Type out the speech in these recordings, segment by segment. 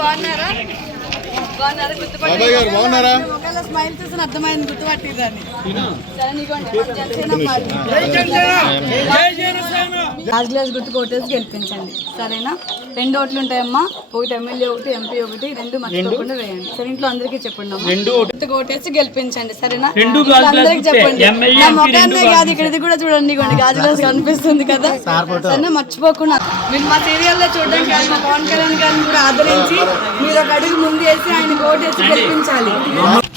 బాగున్నారా? స్మైల్ చూసిన అర్థమైంది, గుర్తుపట్టిందని. లాస్ట్ గ్లాస్ గుర్తు కోటేసి గెలిపించండి, సరేనా? 2 ఓట్లు ఉంటాయమ్మా, ఒకటి ఎమ్మెల్యే, ఒకటి ఎంపీ, ఒకటి 2 మర్చిపోకుండా వేయండి. సరే, ఇంట్లో అందరికీ చెప్పండి అమ్మా. గుర్తు కోటేసి గెలిపించండి, సరేనా? అందరికి చెప్పండి. నా మొఖాన్నే కాదు, ఇక్కడిది కూడా చూడండి. గాజు గ్లాస్ కనిపిస్తుంది కదా, సరేనా? మర్చిపోకుండా మీరు మా సీరియల్లో చూడడానికి కాదు, మా పవన్ కళ్యాణ్ గారిని కూడా ఆదరించి మీరు ఒక అడుగు ముందేసి ఆయన కోటేసి గెలిపించాలి.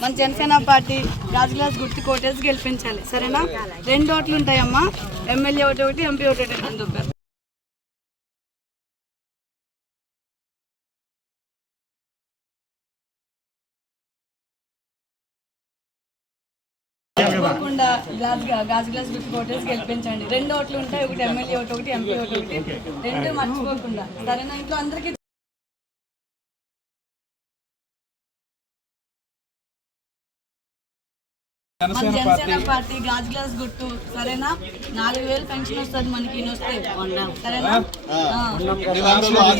మన జనసేన పార్టీ గాజు గ్లాస్ గుర్తు కోటేసి గెలిపించాలి, సరేనా? 2 ఓట్లు ఉంటాయమ్మా, ఎమ్మెల్యే ఒకటి, ఎంపీ ఒకటి. తప్పకుండా గాజు గ్లాస్ గుర్తు కోటేసి గెలిపించండి. 2 ఓట్లు ఉంటాయి, ఒకటి ఎమ్మెల్యే ఒకటి, ఎంపీ ఒకటి. 2 మర్చిపోకుండా, సరేనా? ఇంట్లో అందరికీ మన జనసేన పార్టీ గాజు గ్లాస్ గుర్తు, సరేనా? 4000 పెన్షన్ వస్తుంది మనకి, సరేనా?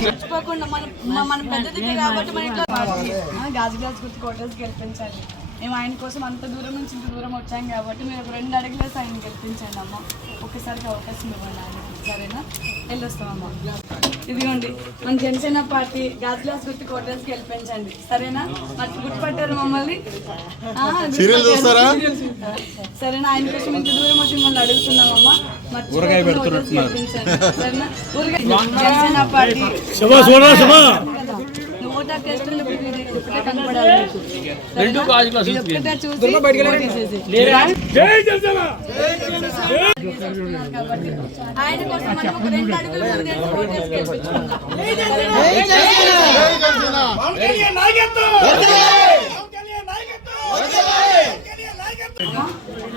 మర్చిపోకుండా మన పెద్దదికి కాబట్టి మన ఇంట్లో గాజు గ్లాస్ గుర్తు కోటేసి గెలిపించండి. మేము ఆయన కోసం అంత దూరం నుంచి ఇంత దూరం వచ్చాం కాబట్టి మీరు ఒక 2 అడుగులేసి ఆయన గెలిపించండి అమ్మ. ఒక్కసారికి అవకాశం ఇవ్వండి ఆయనకి, సరేనా? వెళ్ళొస్తామమ్మా. ఇదిగోండి మన జనసేన పార్టీ గాజు గ్లాస్ గుర్తు కోటేసి గెలిపించండి, సరేనా? మరి గుర్తుపట్టారు మమ్మల్ని, సరేనా? ఆయన కోసం ఇంత దూరం వచ్చి మిమ్మల్ని అడుగుతున్నామమ్మా, మర్చిపోకుండా గెలిపించండి, సరేనా? జనసేన పార్టీ ఆయన కోసం మనం ఒక 2 అడుగులు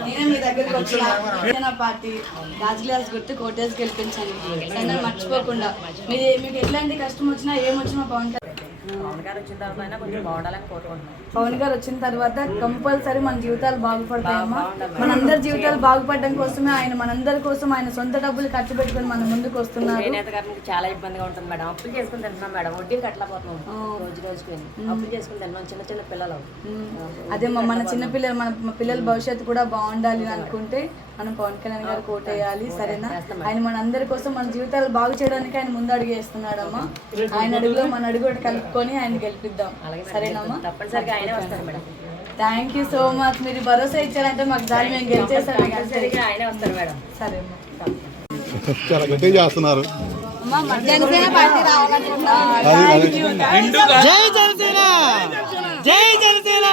నేనే మీ దగ్గరకు వచ్చిన జనసేన పార్టీ గాజు గ్లాస్ గుర్తు కోటేసి గెలిపించండి, సరేనా? మర్చిపోకుండా మీకు ఎట్లాంటి కష్టం వచ్చినా ఏమొచ్చినా పవన్ గారు వచ్చిన తర్వాత కంపల్సరీ మన జీవితాలు బాగుపడతాయమ్మా. మనందరి జీవితాలు బాగుపడడం కోసమే ఆయన మనందరి కోసం ఆయన సొంత డబ్బులు ఖర్చు పెట్టుకుని మన ముందుకు వస్తున్నారు. చాలా ఇబ్బందిగా ఉంటుంది మేడం, అప్పులు చేసుకుని తింటున్నాం మేడం, వడ్డీ కట్టలేకపోతున్నాం, రోజుకి అప్పులు చేసుకుని తింటున్నాం. చిన్న పిల్లలు అదే మన చిన్న పిల్లలు, మన పిల్లల భవిష్యత్తు కూడా బాగుండాలి అనుకుంటే మనం పవన్ కళ్యాణ్ గారు కోటేయాలి, సరేనా? ఆయన మన అందరి కోసం మన జీవితాలు బాగు చేయడానికి ఆయన ముందు అడుగు వేస్తున్నాడమ్మా. ఆయన అడుగులో మన అడుగు కలుపుకొని ఆయన గెలిపిద్దాం, సరేనమ్మా? తప్పనిసరిగా ఆయనే వస్తారు madam. Thank you so much. మీరు భరోసా ఇచ్చారంటే మాకు దారి మేము గెలిచేస్తాం, ఆయనే వస్తారు మేడం. సరే చాలా గట్టిగా చేస్తున్నారు. జనసేన పార్టీ రావాలనుకుంటున్నాం. జై జనసేన, జై జనసేన,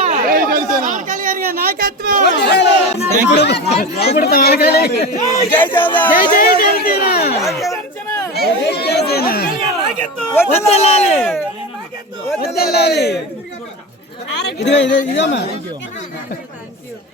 పవన్ కళ్యాణ్ గారి నాయకత్వం. ఇప్పుడు పవన్ కళ్యాణ్ జై జై జనసేన, జై జనసేన, వదలాలి వదలాలి. ఇదిగో ఇదిగో అమ్మా.